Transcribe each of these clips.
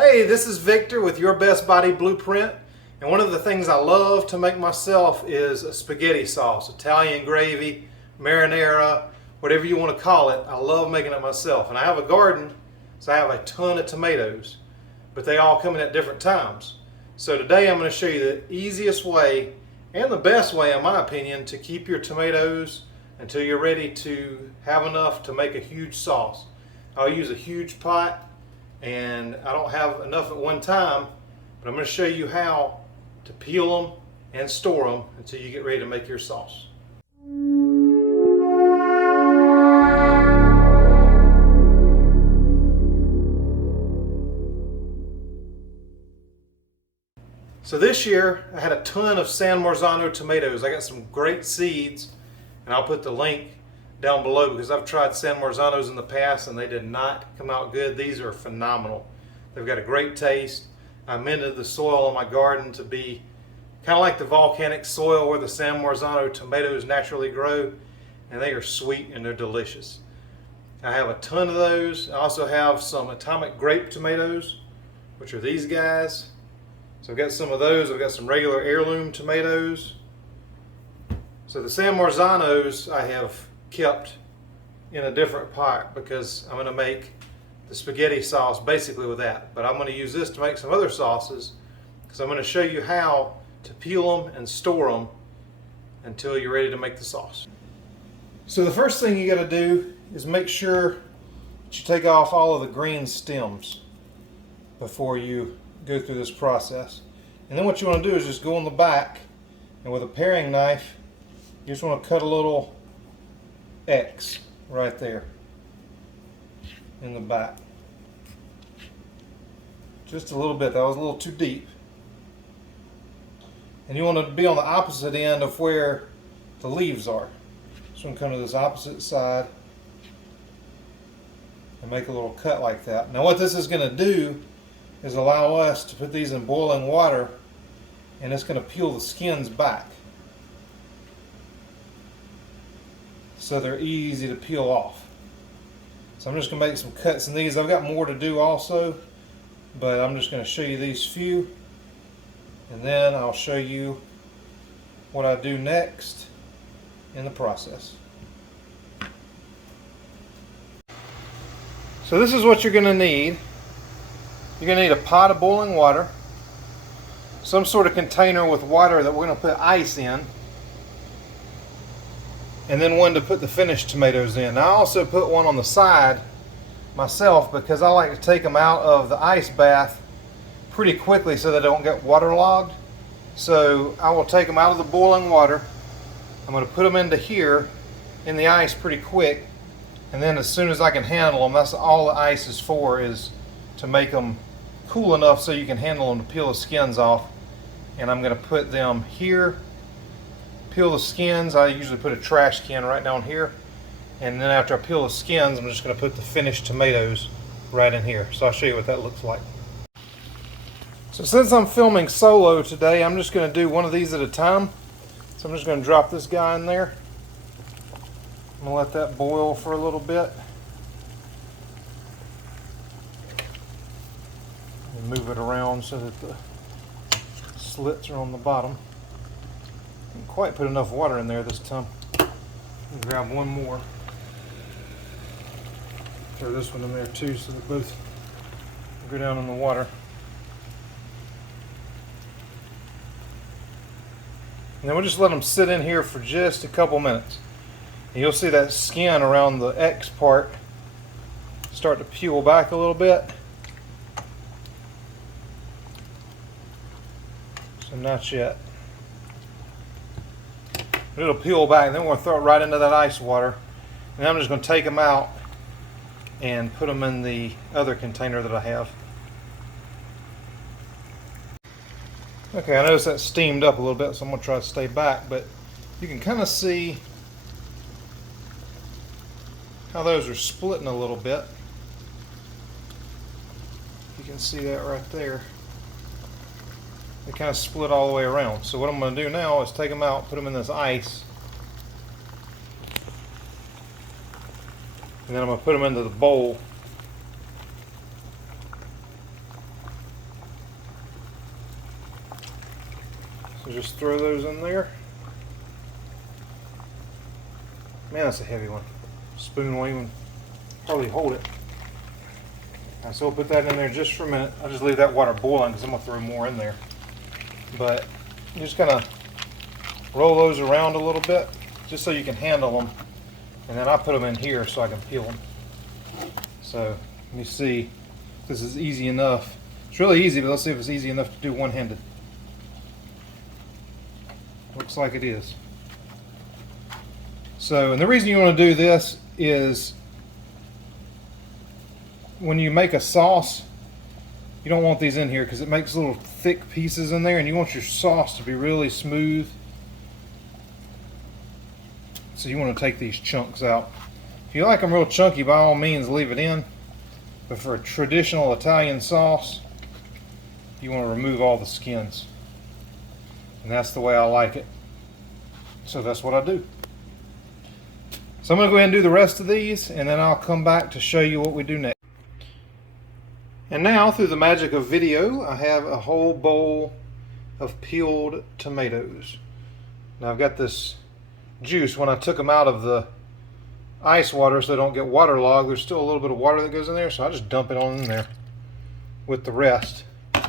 Hey, this is Victor with Your Best Body Blueprint, and one of the things I love to make myself is a spaghetti sauce, Italian gravy, marinara, whatever you want to call it. I love making it myself, and I have a garden, so I have a ton of tomatoes, but they all come in at different times. So today I'm going to show you the easiest way and the best way, in my opinion, to keep your tomatoes until you're ready to have enough to make a huge sauce. I'll use a huge pot, and I don't have enough at one time, but I'm going to show you how to peel them and store them until you get ready to make your sauce. So this year I had a ton of San Marzano tomatoes. I got some great seeds, and I'll put the link down below because I've tried San Marzanos in the past and they did not come out good. These are phenomenal. They've got a great taste. I amended the soil in my garden to be kind of like the volcanic soil where the San Marzano tomatoes naturally grow, and they are sweet and they're delicious. I have a ton of those. I also have some atomic grape tomatoes, which are these guys. So I've got some of those. I've got some regular heirloom tomatoes. So the San Marzanos I have kept in a different pot because I'm going to make the spaghetti sauce basically with that. But I'm going to use this to make some other sauces because I'm going to show you how to peel them and store them until you're ready to make the sauce. So the first thing you got to do is make sure that you take off all of the green stems before you go through this process. And then what you want to do is just go on the back, and with a paring knife you just want to cut a little X right there in the back. Just a little bit. That was a little too deep. And you want to be on the opposite end of where the leaves are. So I'm going to come to this opposite side and make a little cut like that. Now what this is going to do is allow us to put these in boiling water, and it's going to peel the skins back, so they're easy to peel off. So I'm just going to make some cuts in these. I've got more to do also, but I'm just going to show you these few, and then I'll show you what I do next in the process. So this is what you're going to need. You're going to need a pot of boiling water, some sort of container with water that we're going to put ice in, and then one to put the finished tomatoes in. Now, I also put one on the side myself because I like to take them out of the ice bath pretty quickly so that they don't get waterlogged. So I will take them out of the boiling water. I'm going to put them into here in the ice pretty quick, and then as soon as I can handle them, that's all the ice is for, is to make them cool enough so you can handle them to peel the skins off. And I'm going to put them here, peel the skins. I usually put a trash can right down here, and then after I peel the skins, I'm just going to put the finished tomatoes right in here. So I'll show you what that looks like. So since I'm filming solo today, I'm just going to do one of these at a time. So I'm just going to drop this guy in there. I'm going to let that boil for a little bit. And move it around so that the slits are on the bottom. Didn't quite put enough water in there this time. Grab one more. Throw this one in there too so they both go down in the water. And then we'll just let them sit in here for just a couple minutes. And you'll see that skin around the X part start to peel back a little bit. So not yet. But it'll peel back, and then we're going to throw it right into that ice water. And I'm just going to take them out and put them in the other container that I have. Okay, I noticed that steamed up a little bit, so I'm going to try to stay back, but you can kind of see how those are splitting a little bit. You can see that right there. They kind of split all the way around. So what I'm going to do now is take them out, put them in this ice, and then I'm going to put them into the bowl So just throw those in there. Man, that's a heavy one. Spoon won't even hardly hold it. Alright, so we'll put that in there just for a minute. I'll just leave that water boiling because I'm going to throw more in there. But you're just going to roll those around a little bit just so you can handle them. And then I put them in here so I can peel them. So let me see if this is easy enough. It's really easy, but let's see if it's easy enough to do one-handed. Looks like it is. So, and the reason you want to do this is when you make a sauce, you don't want these in here because it makes little thick pieces in there, and you want your sauce to be really smooth. So you want to take these chunks out. If you like them real chunky, by all means leave it in. But for a traditional Italian sauce, you want to remove all the skins. And that's the way I like it. So that's what I do. So I'm going to go ahead and do the rest of these, and then I'll come back to show you what we do next. And now, through the magic of video, I have a whole bowl of peeled tomatoes. Now I've got this juice. When I took them out of the ice water so they don't get waterlogged, there's still a little bit of water that goes in there, so I just dump it on in there with the rest. And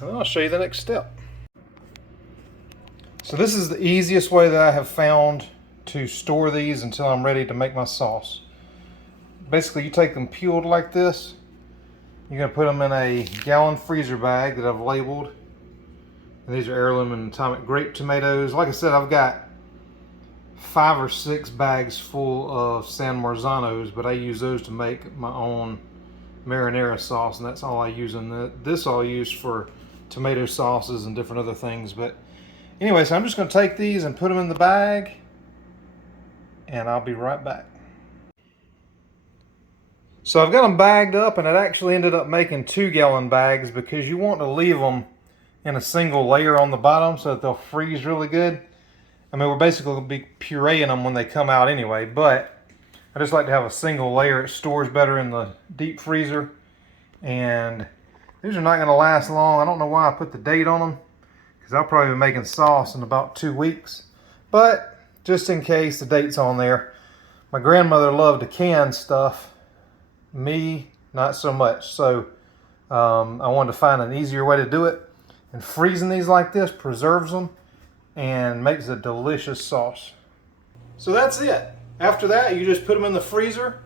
then I'll show you the next step. So this is the easiest way that I have found to store these until I'm ready to make my sauce. Basically, you take them peeled like this. You're going to put them in a gallon freezer bag that I've labeled. And these are heirloom and atomic grape tomatoes. Like I said, I've got 5 or 6 bags full of San Marzanos, but I use those to make my own marinara sauce, and that's all I use in this. I'll use for tomato sauces and different other things. But anyway, so I'm just going to take these and put them in the bag, and I'll be right back. So I've got them bagged up, and it actually ended up making 2-gallon bags because you want to leave them in a single layer on the bottom so that they'll freeze really good. I mean, we're basically going to be pureeing them when they come out anyway, but I just like to have a single layer. It stores better in the deep freezer, and these are not going to last long. I don't know why I put the date on them, because I'll probably be making sauce in about 2 weeks, but just in case, the date's on there. My grandmother loved to can stuff. Me, not so much. So I wanted to find an easier way to do it, and freezing these like this preserves them and makes a delicious sauce. So that's it. After that, you just put them in the freezer,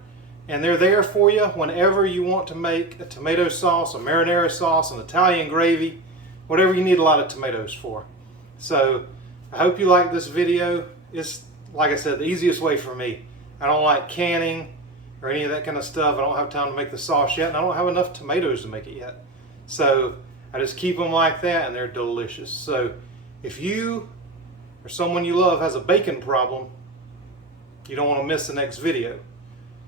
and they're there for you whenever you want to make a tomato sauce, a marinara sauce, an Italian gravy, whatever you need a lot of tomatoes for. So I hope you like this video. It's, like I said, the easiest way for me. I don't like canning or any of that kind of stuff. I don't have time to make the sauce yet, and I don't have enough tomatoes to make it yet. So I just keep them like that, and they're delicious. So if you or someone you love has a bacon problem, you don't want to miss the next video.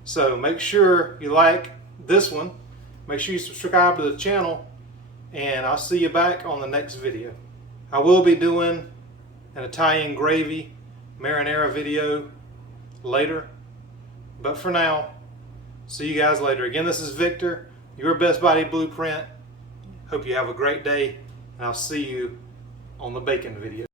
So make sure you like this one. Make sure you subscribe to the channel, and I'll see you back on the next video. I will be doing an Italian gravy marinara video later, but for now, see you guys later. Again, this is Victor, your Best Body Blueprint. Hope you have a great day, and I'll see you on the bacon video.